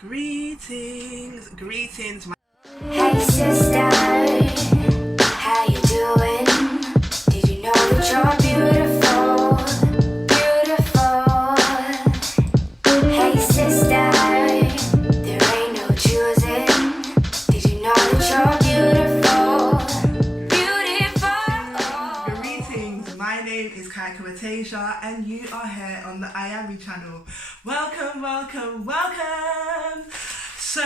Greetings. Hey sister, how you doing? Did you know that you're beautiful? Hey sister, there ain't no choosing. Did you know that you're beautiful? Greetings. My name is Eyeame Channel and you are here on the Eyeame Channel. Welcome. So,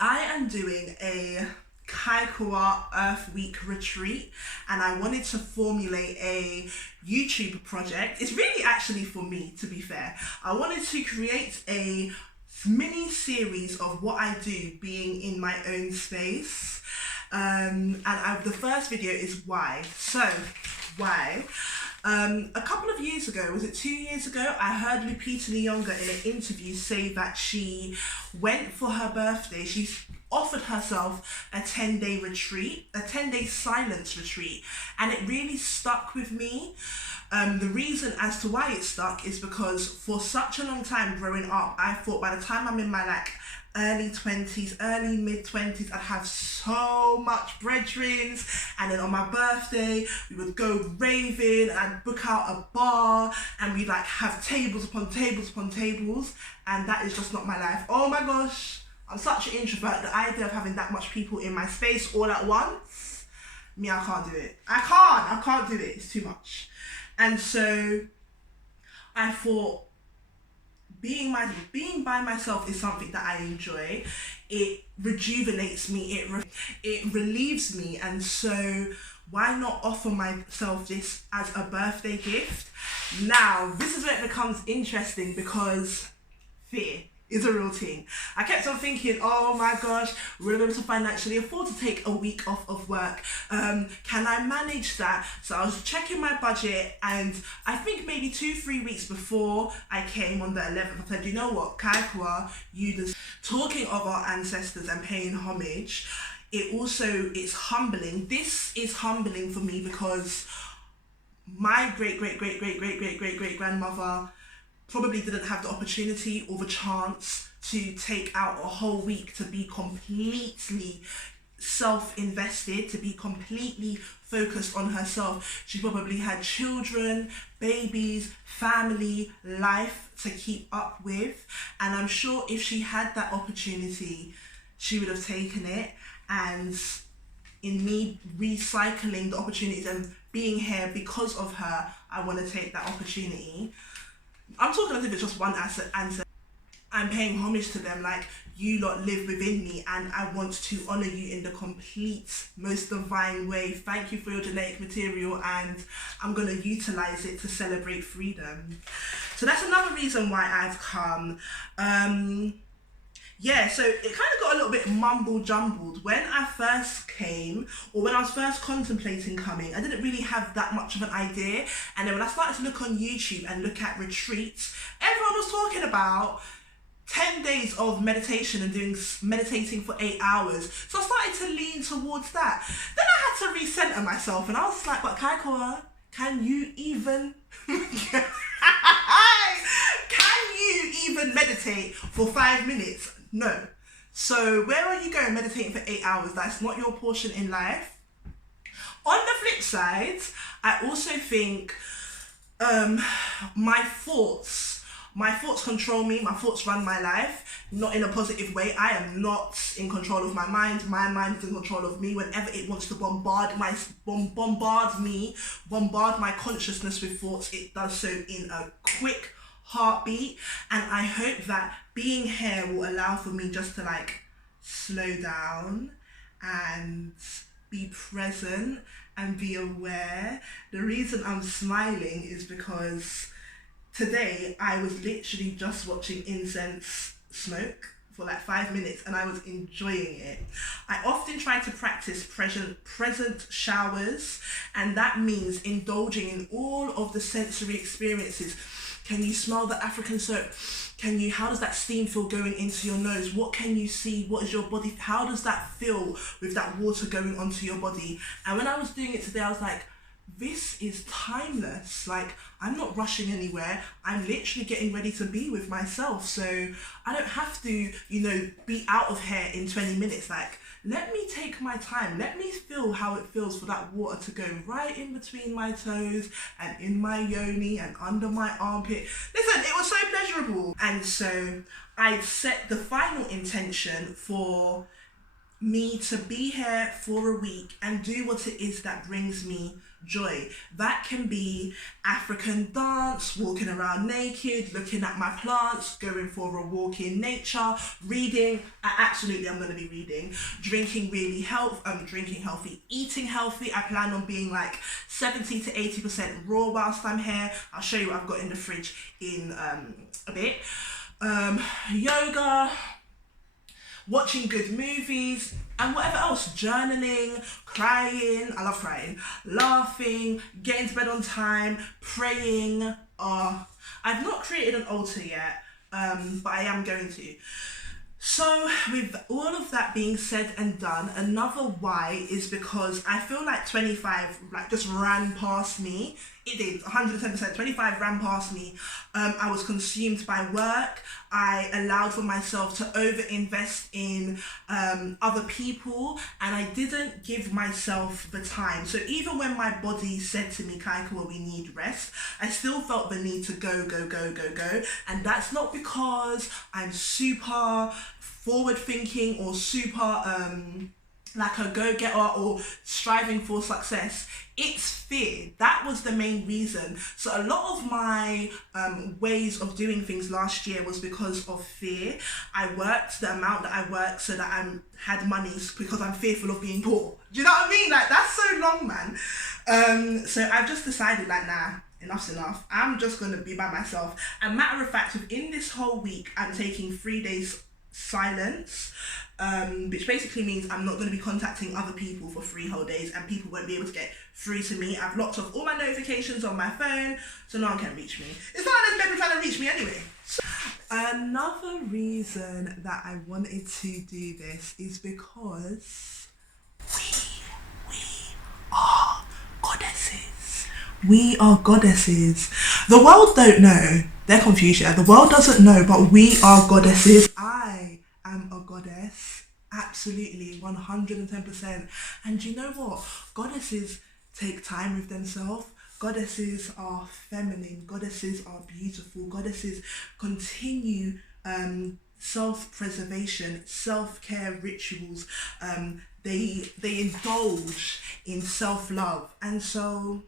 I am doing a Kaikoa Earth Week retreat and I wanted to formulate a YouTube project. It's really actually for me, to be fair. I wanted to create a mini series of what I do being in my own space. The first video is why. So, why? A couple of years ago, was it 2 years ago, I heard Lupita Nyong'o in an interview say that she went for her birthday, she offered herself a 10-day retreat, a 10-day silence retreat, and it really stuck with me. The reason as to why it stuck is because for such a long time growing up, I thought by the time I'm in my early 20s, early mid 20s, I'd have so much brethrens, and then on my birthday we would go raving and I'd book out a bar and we'd have tables upon tables upon tables, and that is just not my life. Oh my gosh, I'm such an introvert. The idea of having that much people in my space all at once, me, I can't do it. I can't do it, it's too much. And so I thought being by myself is something that I enjoy. It rejuvenates me, it relieves me, and so why not offer myself this as a birthday gift? Now, this is where it becomes interesting because fear is a real thing. I kept on thinking, oh my gosh, we're able to financially afford to take a week off of work. Can I manage that? So I was checking my budget, and I think maybe 2-3 weeks before I came on the 11th, I said, you know what, Kaikoa, talking of our ancestors and paying homage, it's humbling. This is humbling for me because my great grandmother probably didn't have the opportunity or the chance to take out a whole week to be completely self-invested, to be completely focused on herself. She probably had children, babies, family, life to keep up with, and I'm sure if she had that opportunity, she would have taken it. And in me recycling the opportunities and being here because of her, I want to take that opportunity. I'm talking as if it's just one answer. I'm paying homage to them, you lot live within me and I want to honour you in the complete, most divine way. Thank you for your genetic material and I'm going to utilise it to celebrate freedom. So that's another reason why I've come. So it kind of got a little bit mumble-jumbled. When I first came, or when I was first contemplating coming, I didn't really have that much of an idea. And then when I started to look on YouTube and look at retreats, everyone was talking about 10 days of meditation and meditating for 8 hours. So I started to lean towards that. Then I had to recenter myself and I was like, but Kaikoa, can you even meditate for 5 minutes? No. So where are you going meditating for 8 hours? That's not your portion in life. On the flip side, I also think my thoughts control me. My thoughts run my life, not in a positive way. I am not in control of my mind. My mind is in control of me. Whenever it wants to bombard my consciousness with thoughts, it does so in a quick heartbeat. And I hope that being here will allow for me just to slow down and be present and be aware. The reason I'm smiling is because today I was literally just watching incense smoke for 5 minutes and I was enjoying it. I often try to practice present showers, and that means indulging in all of the sensory experiences. Can you smell the African soap? How does that steam feel going into your nose? What can you see? What is your body? How does that feel with that water going onto your body? And when I was doing it today, I was like, this is timeless. Like, I'm not rushing anywhere. I'm literally getting ready to be with myself. So I don't have to, be out of here in 20 minutes. Like, let me take my time. Let me feel how it feels for that water to go right in between my toes and in my yoni and under my armpit. Listen, it was so pleasurable. And so I set the final intention for me to be here for a week and do what it is that brings me joy. That can be African dance, walking around naked, looking at my plants, going for a walk in nature, reading. I'm going to be reading. Drinking healthy, eating healthy. I plan on being like 70 to 80% raw whilst I'm here. I'll show you what I've got in the fridge in a bit. Yoga, watching good movies, and whatever else, journaling, crying, I love crying, laughing, getting to bed on time, praying. I've not created an altar yet, but I am going to. So with all of that being said and done, another why is because I feel like 25 just ran past me. It did, 110%. 25 ran past me. I was consumed by work. I allowed for myself to overinvest in other people, and I didn't give myself the time. So even when my body said to me, Kaikua, we need rest, I still felt the need to go. And that's not because I'm super forward thinking or super like a go-getter or striving for success. It's fear. That was the main reason. So a lot of my ways of doing things last year was because of fear. I worked the amount that I worked so that I had money because I'm fearful of being poor. Do you know what I mean? Like, that's so long, man. So I've just decided, like, nah, enough's enough. I'm just going to be by myself. And matter of fact, within this whole week, I'm taking 3 days silence, which basically means I'm not going to be contacting other people for 3 whole days, and people won't be able to get through to me. I've locked off all my notifications on my phone, so no one can reach me. It's not like they're trying to reach me anyway. Another reason that I wanted to do this is because we are goddesses. We are goddesses. The world don't know. They're confused, yeah. The world doesn't know, but we are goddesses. I am a goddess. Absolutely, 110%. And you know what? Goddesses take time with themselves. Goddesses are feminine. Goddesses are beautiful. Goddesses continue self-preservation, self-care rituals. They indulge in self-love. And so,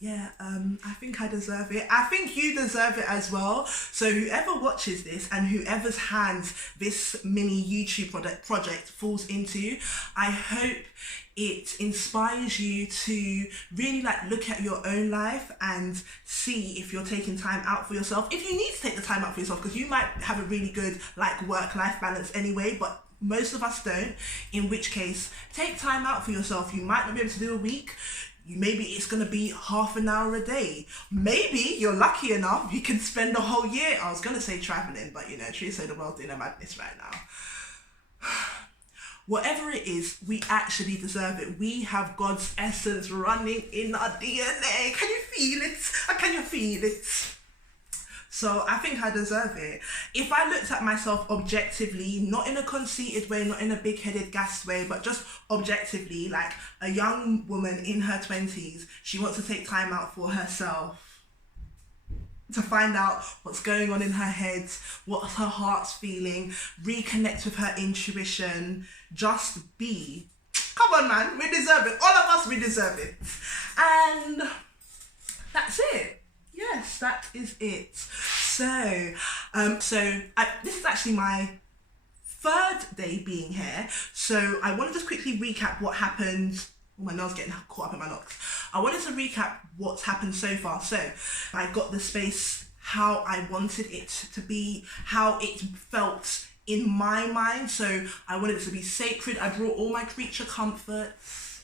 yeah, I think I deserve it. I think you deserve it as well. So whoever watches this and whoever's hands this mini YouTube project falls into, I hope it inspires you to really look at your own life and see if you're taking time out for yourself. If you need to take the time out for yourself, because you might have a really good work-life balance anyway, but most of us don't, in which case, take time out for yourself. You might not be able to do a week. Maybe it's going to be half an hour a day. Maybe you're lucky enough you can spend a whole year. I was going to say traveling, but truth say the world's in a madness right now. Whatever it is, we actually deserve it. We have God's essence running in our DNA. Can you feel it? Can you feel it? So I think I deserve it. If I looked at myself objectively, not in a conceited way, not in a big-headed gas way, but just objectively, like a young woman in her 20s, she wants to take time out for herself, to find out what's going on in her head, what her heart's feeling, reconnect with her intuition, just be. Come on, man, we deserve it. All of us, we deserve it. And that's it. Yes, that is it. So, this is actually my 3rd day being here. So I want to just quickly recap what happened. Oh, my nails getting caught up in my locks. I wanted to recap what's happened so far. So I got the space how I wanted it to be, how it felt in my mind. So I wanted it to be sacred. I brought all my creature comforts.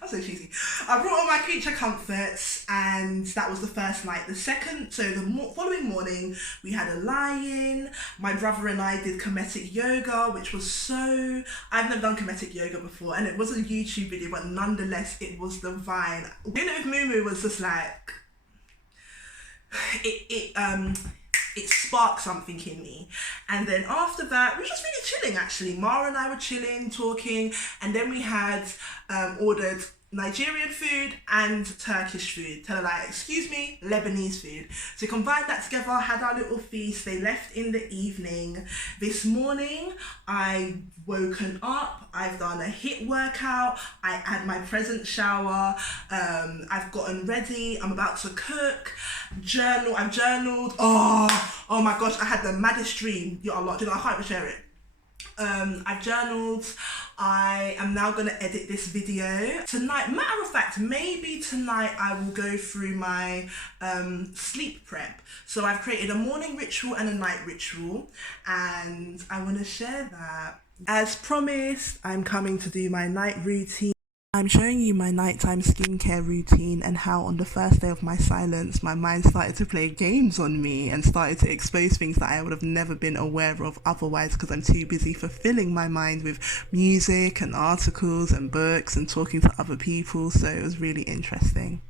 That's so cheesy. I brought all my creature comforts, and that was the first night. The second, so the following morning, we had a lie-in. My brother and I did kinetic yoga, which was so... I've never done kinetic yoga before, and it was a YouTube video, but nonetheless, it was divine. Doing it with Mumu was just like... It sparked something in me. And then after that, we were just really chilling actually. Mara and I were chilling, talking, and then we had ordered Nigerian food and Turkish food. Tell her like, excuse me, Lebanese food. So combined that together, had our little feast. They left in the evening. This morning, I woken up, I've done a HIIT workout, I had my present shower, I've gotten ready, I'm about to cook, I've journaled. Oh my gosh, I had the maddest dream. I can't even share it. I've journaled. I am now going to edit this video tonight. Matter of fact, maybe tonight I will go through my sleep prep. So I've created a morning ritual and a night ritual, and I want to share that. As promised, I'm coming to do my night routine. I'm showing you my nighttime skincare routine and how on the first day of my silence, my mind started to play games on me and started to expose things that I would have never been aware of otherwise, because I'm too busy fulfilling my mind with music and articles and books and talking to other people. So it was really interesting.